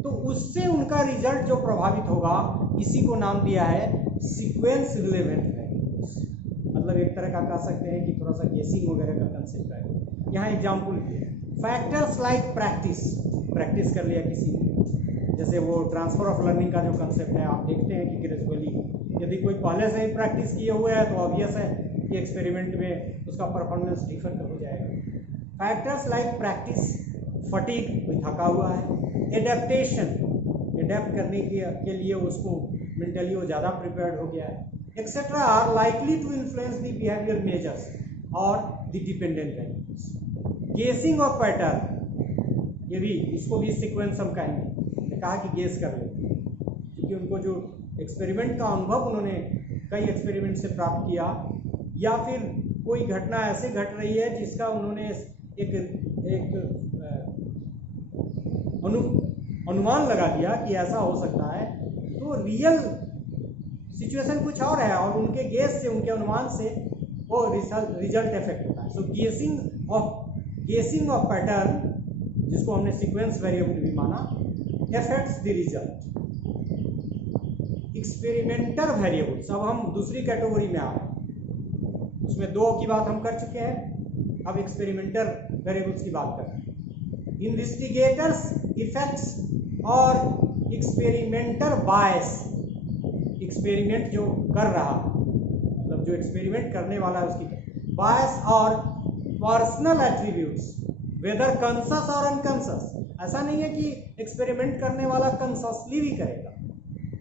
तो उससे उनका रिजल्ट जो प्रभावित होगा, इसी को नाम दिया है सीक्वेंस रिलेवेंट वैल्यूज। मतलब एक तरह का कह सकते हैं कि थोड़ा सा गेसिंग वगैरह का कंसेप्ट है। यहाँ एग्जाम्पल फैक्टर्स लाइक प्रैक्टिस कर लिया किसी ने, जैसे वो ट्रांसफर ऑफ लर्निंग का जो कंसेप्ट है, आप देखते हैं कि ग्रेजुअली यदि कोई पहले से ही प्रैक्टिस किए हुए है तो ऑब्वियस है कि एक्सपेरिमेंट में उसका परफॉर्मेंस डिफर हो जाएगा। फैक्टर्स लाइक प्रैक्टिस, फटीग, कोई थका हुआ है, एडेप्टेशन, एडेप्ट करने के लिए उसको मेंटली वो ज़्यादा प्रिपेयर्ड हो गया है, etcetera are likely to influence the behaviour measures और द डिपेंडेंट वैल्यूज। गेसिंग और पैटर्न, ये भी, इसको भी सीक्वेंस हम कहेंगे। कहा कि गेस कर ले, क्योंकि उनको जो एक्सपेरिमेंट का अनुभव उन्होंने कई एक्सपेरिमेंट से प्राप्त किया, या फिर कोई घटना ऐसे घट रही है जिसका उन्होंने एक अनुमान लगा दिया कि ऐसा हो सकता है, तो रियल सिचुएशन कुछ और है और उनके गेस से, उनके अनुमान से वो रिजल्ट इफेक्ट होता है। सो गेसिंग ऑफ पैटर्न, जिसको हमने सीक्वेंस वेरिएबल भी माना, effects the result. Experimental variables, अब हम दूसरी कैटेगरी में आ रहे हैं, उसमें 2 की बात हम कर चुके हैं, अब एक्सपेरिमेंटल वेरिएबल्स की बात कर रहे हैं। इन्वेस्टिगेटर्स इफेक्ट्स और एक्सपेरिमेंटल बायस, एक्सपेरिमेंट जो कर रहा, मतलब जो एक्सपेरिमेंट करने वाला है उसकी बायस, और पर्सनल एट्रीब्यूट्स, वेदर कॉन्शस और अनकॉन्शस। ऐसा नहीं है कि एक्सपेरिमेंट करने वाला कॉन्शसली भी करेगा,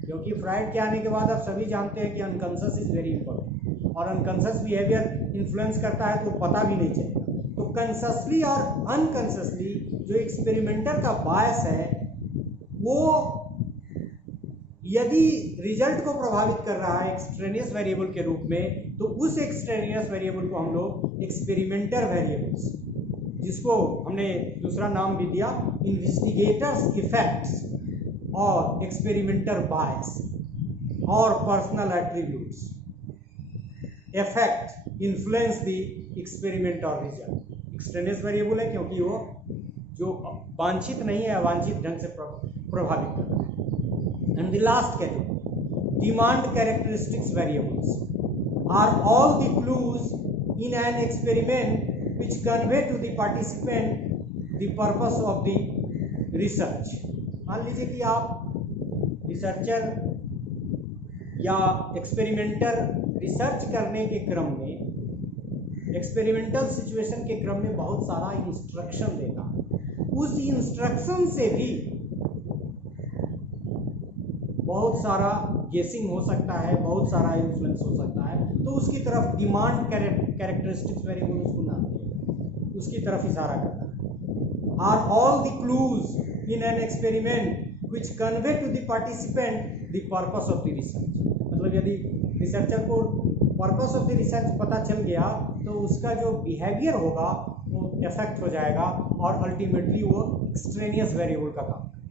क्योंकि फ्राइड के आने के बाद आप सभी जानते हैं कि अनकॉन्शस इज वेरी इंपॉर्टेंट, और अनकॉन्शस बिहेवियर इन्फ्लुएंस करता है तो पता भी नहीं चलेगा। तो कॉन्शसली और अनकॉन्शसली जो एक्सपेरिमेंटर का बायस है, वो यदि रिजल्ट को प्रभावित कर रहा है एक्सट्रेनियस वेरिएबल के रूप में, तो उस एक्सट्रेनियस वेरिएबल को हम लोग एक्सपेरिमेंटल वेरिएबल्स, जिसको हमने दूसरा नाम भी दिया इन्वेस्टिगेटर्स इफेक्ट्स और एक्सपेरिमेंटल बायस और personal attributes, effect influence the experiment और रिजल्ट। एक्सट्रेनियस वेरिएबल है क्योंकि वो जो वांछित नहीं है, अवांछित ढंग से प्रभावित करता है। And the last category, demand characteristics variables are all the clues in an experiment which convey to the participant the purpose of the research। मान लीजिए कि आप रिसर्चर या एक्सपेरिमेंटर रिसर्च करने के क्रम में, एक्सपेरिमेंटल सिचुएशन के क्रम में बहुत सारा इंस्ट्रक्शन देता है, उस इंस्ट्रक्शन से भी बहुत सारा गेसिंग हो सकता है, बहुत सारा इन्फ्लुएंस हो सकता है, तो उसकी तरफ डिमांड कैरेक्टरिस्टिक्स वेरिएबल उसको नाम दिया, उसकी तरफ इशारा करता है। Are all the clues in an experiment which convey to the participant the purpose of the research. मतलब यदि रिसर्चर को पर्पस ऑफ द रिसर्च पता चल गया तो उसका जो बिहेवियर होगा वो इफेक्ट हो जाएगा और अल्टीमेटली वो एक्सट्रेनियस वेरिएबल का काम करेगा।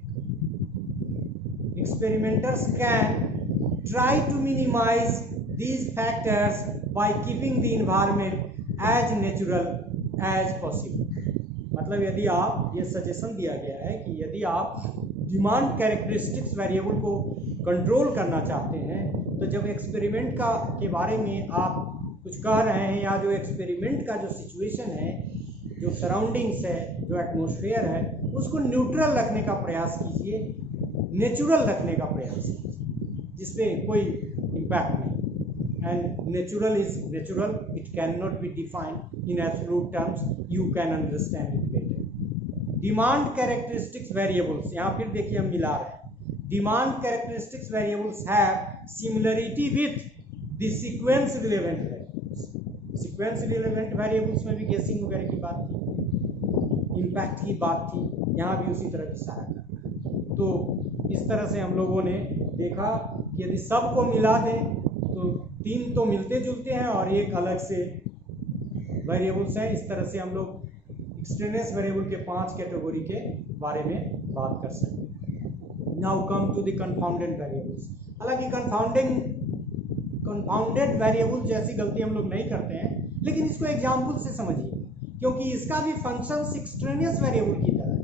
Experimenters can try to minimize these factors by keeping the environment as natural as possible। मतलब यदि आप, ये सजेशन दिया गया है कि यदि आप डिमांड कैरेक्टरिस्टिक्स वेरिएबल को कंट्रोल करना चाहते हैं, तो जब एक्सपेरिमेंट के बारे में आप कुछ कह रहे हैं, या जो एक्सपेरिमेंट का जो सिचुएशन है, जो सराउंडिंग्स है, जो एटमॉस्फेयर है, उसको न्यूट्रल रखने का प्रयास कीजिए, नेचुरल रखने का प्रयास कीजिए, जिसमें कोई इम्पैक्ट नहीं। And natural is natural, it can not be defined in absolute terms, you can understand it better. Demand characteristics variables, यहाँ फिर देखिए हम मिला रहे हैं, demand characteristics variables have similarity with the sequence relevant variables. Sequence relevant variables में भी गेसिंग वगैरह की बात थी, इम्पैक्ट की बात थी, यहाँ भी उसी तरह की सारा करना है। तो इस तरह से हम लोगों ने देखा कि यदि सबको मिला दें तो 3 तो मिलते जुलते हैं और एक अलग से वेरिएबल्स हैं। इस तरह से हम लोग एक्सट्रेनियस वेरिएबल के 5 कैटेगरी के बारे में बात कर सकते हैं। Now come to the confounded variables. हालांकि कंफाउंडेड वेरिएबल जैसी गलती हम लोग नहीं करते हैं, लेकिन इसको एग्जाम्पल से समझिए, क्योंकि इसका भी फंक्शन एक्सट्रेनियस वेरिएबल की तरह है,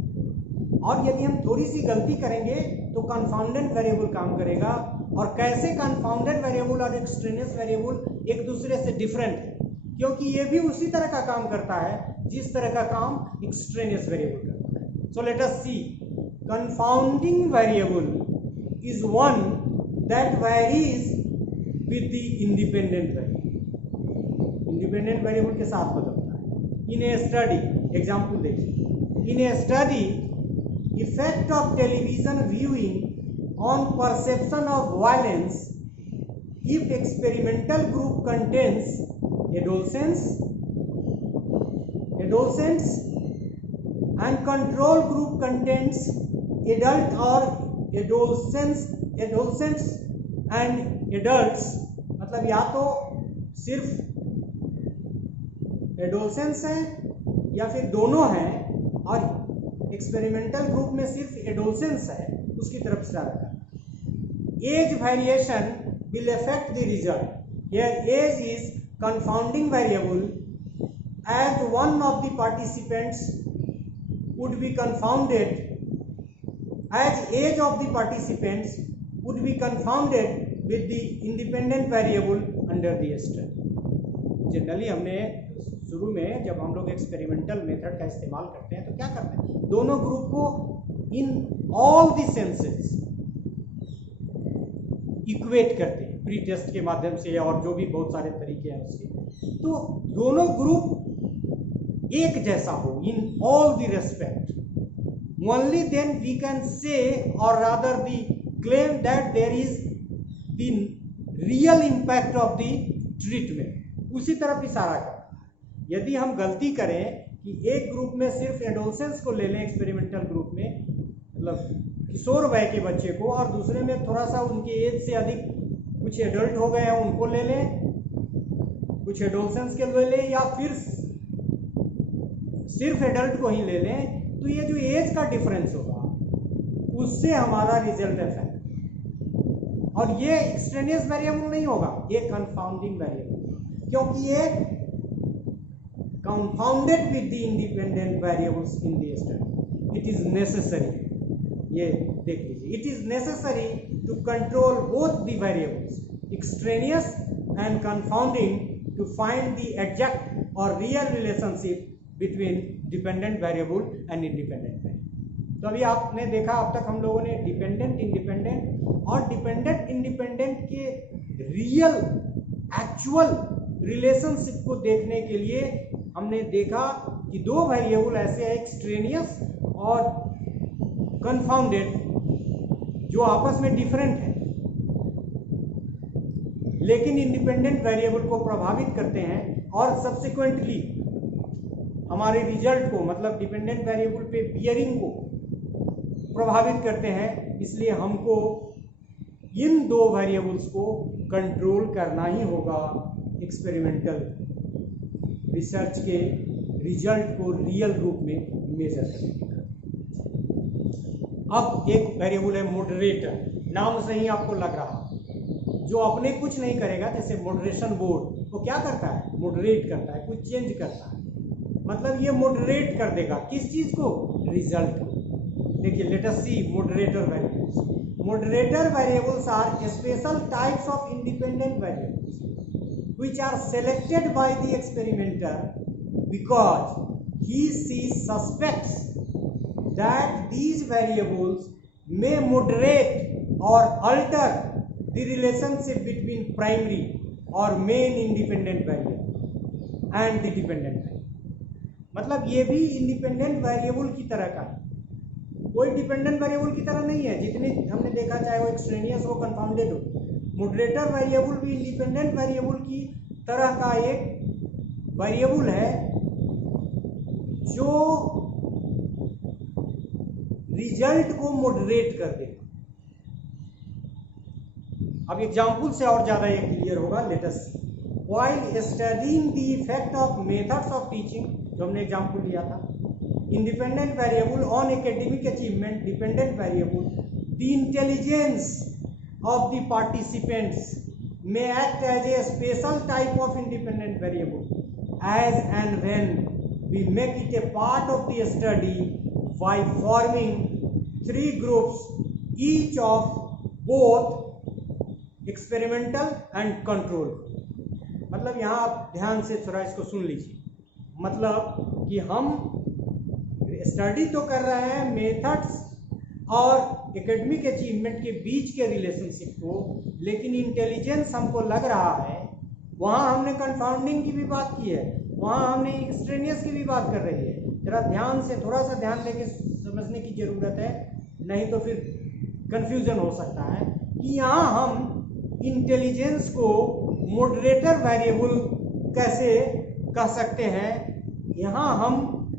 और यदि हम थोड़ी सी गलती करेंगे तो कंफाउंडेड वेरिएबल काम करेगा। और कैसे कंफाउंडेड वेरिएबल और एक्सट्रेनियस वेरिएबल एक दूसरे से डिफरेंट है, क्योंकि ये भी उसी तरह का काम करता है जिस तरह का काम एक्सट्रेनियस वेरिएबल करता है। So let us see, confounding variable is one that varies with the independent variable. Independent variable के साथ बदलता है। इन ए स्टडी, एग्जाम्पल देखिए, in a study effect of television viewing on perception of violence, if experimental group contains adolescents and control group contains adult or adolescents and adults, मतलब या तो सिर्फ adolescents हैं या फिर दोनों हैं, और एक्सपेरिमेंटल ग्रुप में सिर्फ adolescents है, उसकी तरफ से रखा। Age variation will affect the result. Here age is confounding variable as one of the participants would be confounded, as age of the participants would be confounded with the independent variable under the study. Generally हमने शुरू में जब हम लोग experimental method का इस्तेमाल करते हैं तो क्या करते हैं, दोनों ग्रुप को इन ऑल द सेंसेस इक्वेट करते हैं प्री टेस्ट के माध्यम से, और जो भी बहुत सारे तरीके हैं उसके, तो दोनों ग्रुप एक जैसा हो in all the respect, only then we can say or rather the claim that there is the real impact of the treatment. उसी तरफ इशारा करता है। यदि हम गलती करें कि एक ग्रुप में सिर्फ एडोलेसेंस को ले लें, एक्सपेरिमेंटल ग्रुप में मतलब किशोर वय के बच्चे को, और दूसरे में थोड़ा सा उनके एज से अधिक कुछ एडल्ट हो गए हैं उनको ले लें, कुछ एडोलेसेंस के ले लें, या फिर सिर्फ एडल्ट को ही ले लें, तो ये जो एज का डिफरेंस होगा उससे हमारा रिजल्ट इफेक्ट। और ये एक्सट्रेनियस वेरिएबल नहीं होगा, ये कंफाउंडिंग वेरिएबल, क्योंकि ये confounded with the independent variables in the study. It is necessary, ये देख लीजिए, it is necessary to control both the variables extraneous and confounding to find the exact or real relationship between dependent variable and independent variable. तो अभी आपने देखा, अब तक हम लोगों ने डिपेंडेंट इंडिपेंडेंट और डिपेंडेंट इंडिपेंडेंट के रियल एक्चुअल रिलेशनशिप को देखने के लिए हमने देखा कि दो वेरिएबल ऐसे हैं, एक्सट्रेनियस और कंफाउंडेड, जो आपस में डिफरेंट है लेकिन इंडिपेंडेंट वेरिएबल को प्रभावित करते हैं, और सब्सिक्वेंटली हमारे रिजल्ट को, मतलब डिपेंडेंट वेरिएबल पे बियरिंग को प्रभावित करते हैं। इसलिए हमको इन दो वेरिएबल्स को कंट्रोल करना ही होगा एक्सपेरिमेंटल रिसर्च के रिजल्ट को रियल रूप में मेजर करने के। अब एक वेरिएबल है मॉडरेटर, नाम से ही आपको लग रहा, जो अपने कुछ नहीं करेगा, जैसे मॉडरेशन बोर्ड, वो क्या करता है, मॉडरेट करता है, कुछ चेंज करता है, मतलब ये मॉडरेट कर देगा किस चीज को, रिजल्ट को। देखिए, let us see moderator variables. Moderator variables are special types of independent variables which are selected by the experimenter because he suspects that these variables may moderate or alter the relationship between primary or main independent variable and the dependent variable। मतलब ये भी independent variable की तरह का है, कोई dependent variable की तरह नहीं है। जितने हमने देखा, चाहे वो एक्सट्रेनियस हो, कंफाउंडेड हो, मॉडरेटर वेरिएबल भी इंडिपेंडेंट वेरिएबल की तरह का एक वेरिएबल है जो रिजल्ट को मॉडरेट कर देगा। अब एग्जांपल से और ज्यादा ये क्लियर होगा। Let us see, while studying the effect of methods of teaching, जो हमने एग्जांपल लिया था, independent variable on academic achievement, dependent variable, the intelligence of the participants may act as a special type of independent variable as and when we make it a part of the study by forming 3 groups, each of both experimental and control. मतलब यहाँ आप ध्यान से थोड़ा इसको सुन लीजिए। मतलब कि हम स्टडी तो कर रहे हैं मेथड्स और एकेडमिक अचीवमेंट के बीच के रिलेशनशिप को, लेकिन इंटेलिजेंस हमको लग रहा है, वहाँ हमने कंफाउंडिंग की भी बात की है, वहाँ हमने एक्सट्रेनियस की भी बात कर रही है। जरा ध्यान से, थोड़ा सा ध्यान देके समझने की ज़रूरत है, नहीं तो फिर कंफ्यूजन हो सकता है कि यहाँ हम इंटेलिजेंस को मॉडरेटर वेरिएबल कैसे कह सकते हैं। यहाँ हम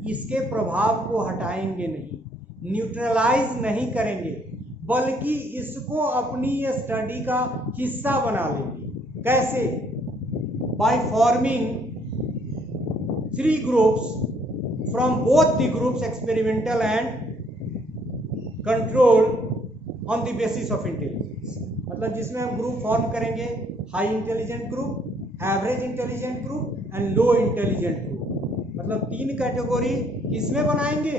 इसके प्रभाव को हटाएंगे नहीं, न्यूट्रलाइज नहीं करेंगे, बल्कि इसको अपनी स्टडी का हिस्सा बना लेंगे। कैसे? By forming 3 groups from both the groups experimental and control on the basis of intelligence. मतलब जिसमें हम ग्रुप फॉर्म करेंगे, high intelligent group, average intelligent group and low intelligent group. मतलब 3 कैटेगरी किसमें बनाएंगे?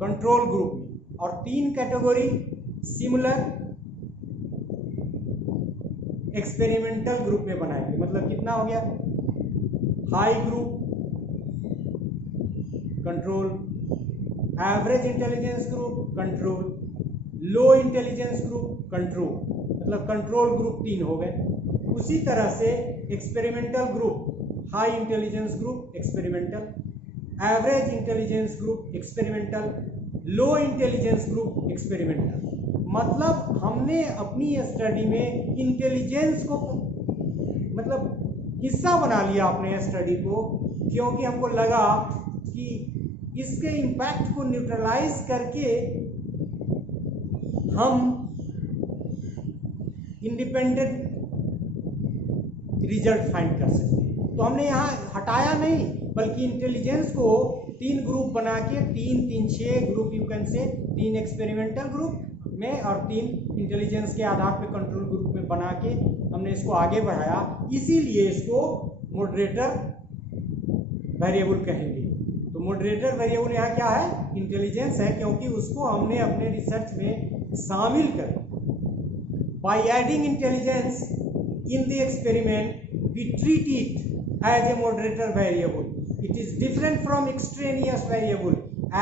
कंट्रोल ग्रुप, और 3 कैटेगरी सिमिलर एक्सपेरिमेंटल ग्रुप में बनाएंगे। मतलब कितना हो गया? High group control, average intelligence group control, low intelligence group control. मतलब कंट्रोल ग्रुप 3 हो गए। उसी तरह से experimental group, high intelligence group experimental, average intelligence group experimental, low intelligence group experimental. मतलब हमने अपनी स्टडी में इंटेलिजेंस को मतलब हिस्सा बना लिया अपने स्टडी को, क्योंकि हमको लगा कि इसके इम्पैक्ट को न्यूट्रलाइज करके हम इंडिपेंडेंट रिजल्ट फाइंड कर सकते हैं। तो हमने यहाँ हटाया नहीं, बल्कि इंटेलिजेंस को 3 ग्रुप बना के 6 ग्रुप यू कैन से 3 एक्सपेरिमेंटल ग्रुप में और 3 इंटेलिजेंस के आधार पे कंट्रोल ग्रुप में बना के हमने इसको आगे बढ़ाया। इसीलिए इसको मॉडरेटर वेरिएबल कहेंगे। तो मॉडरेटर वेरिएबल यहाँ क्या है? इंटेलिजेंस है, क्योंकि उसको हमने अपने रिसर्च में शामिल कर। By adding intelligence in the experiment we treat it as a moderator variable. It is different from extraneous variable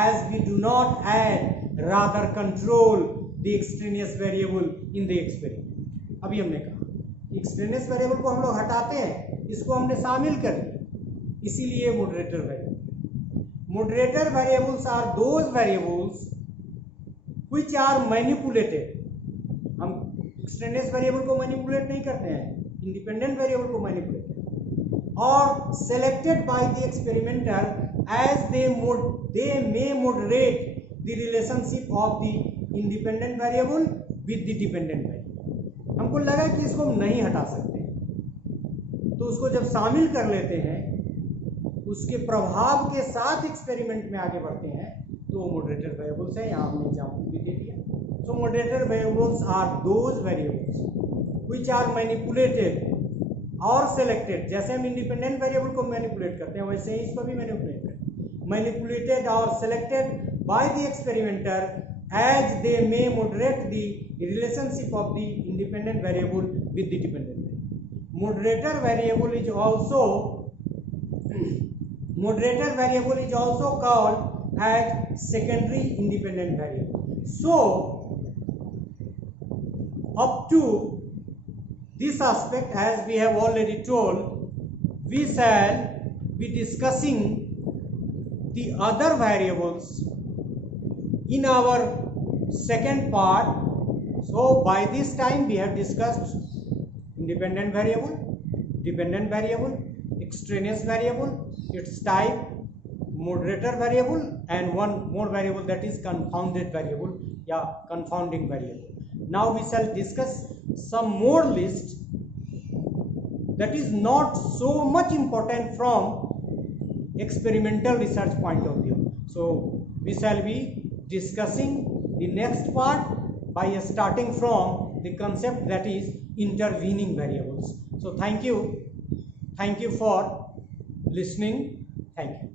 as we do not add rather control the extraneous variable in the experiment. अभी हमने कहा extraneous variable को हम लोग हटाते हैं, इसको हमने शामिल कर लिया, इसीलिए moderator variable. Moderator variables are those variables which are manipulated. हम extraneous variable को manipulate नहीं करते हैं, independent variable को manipulate करते हैं, और selected by the experimenter as they may moderate the relationship of the independent variable with the dependent variable. हमको लगा कि इसको हम नहीं हटा सकते, तो उसको जब शामिल कर लेते हैं, उसके प्रभाव के साथ एक्सपेरिमेंट में आगे बढ़ते हैं, तो मॉडरेटर वेरिएबल्स है। यहाँ हमने एग्जाम्पल भी दे दिया। So moderator variables are those variables which are manipulated और सेलेक्टेड। जैसे हम इंडिपेंडेंट वेरिएबल को मैनिपुलेट करते हैं, वैसे ही इसको भी मैनिपुलेट करते हैं। मैनिपुलेटेड और selected by the experimenter as they may moderate the relationship of the independent variable with the dependent variable. Moderator variable is also Moderator variable is also called as secondary independent variable. So, up to this aspect, as we have already told, we shall be discussing the other variables in our second part. So, by this time we have discussed independent variable, dependent variable, extraneous variable, its type, moderator variable, and one more variable, that is confounded variable या confounding variable. Now we shall discuss some more list that is not so much important from experimental research point of view, So we shall be discussing the next part by starting from the concept that is intervening variables. So thank you for listening. Thank you.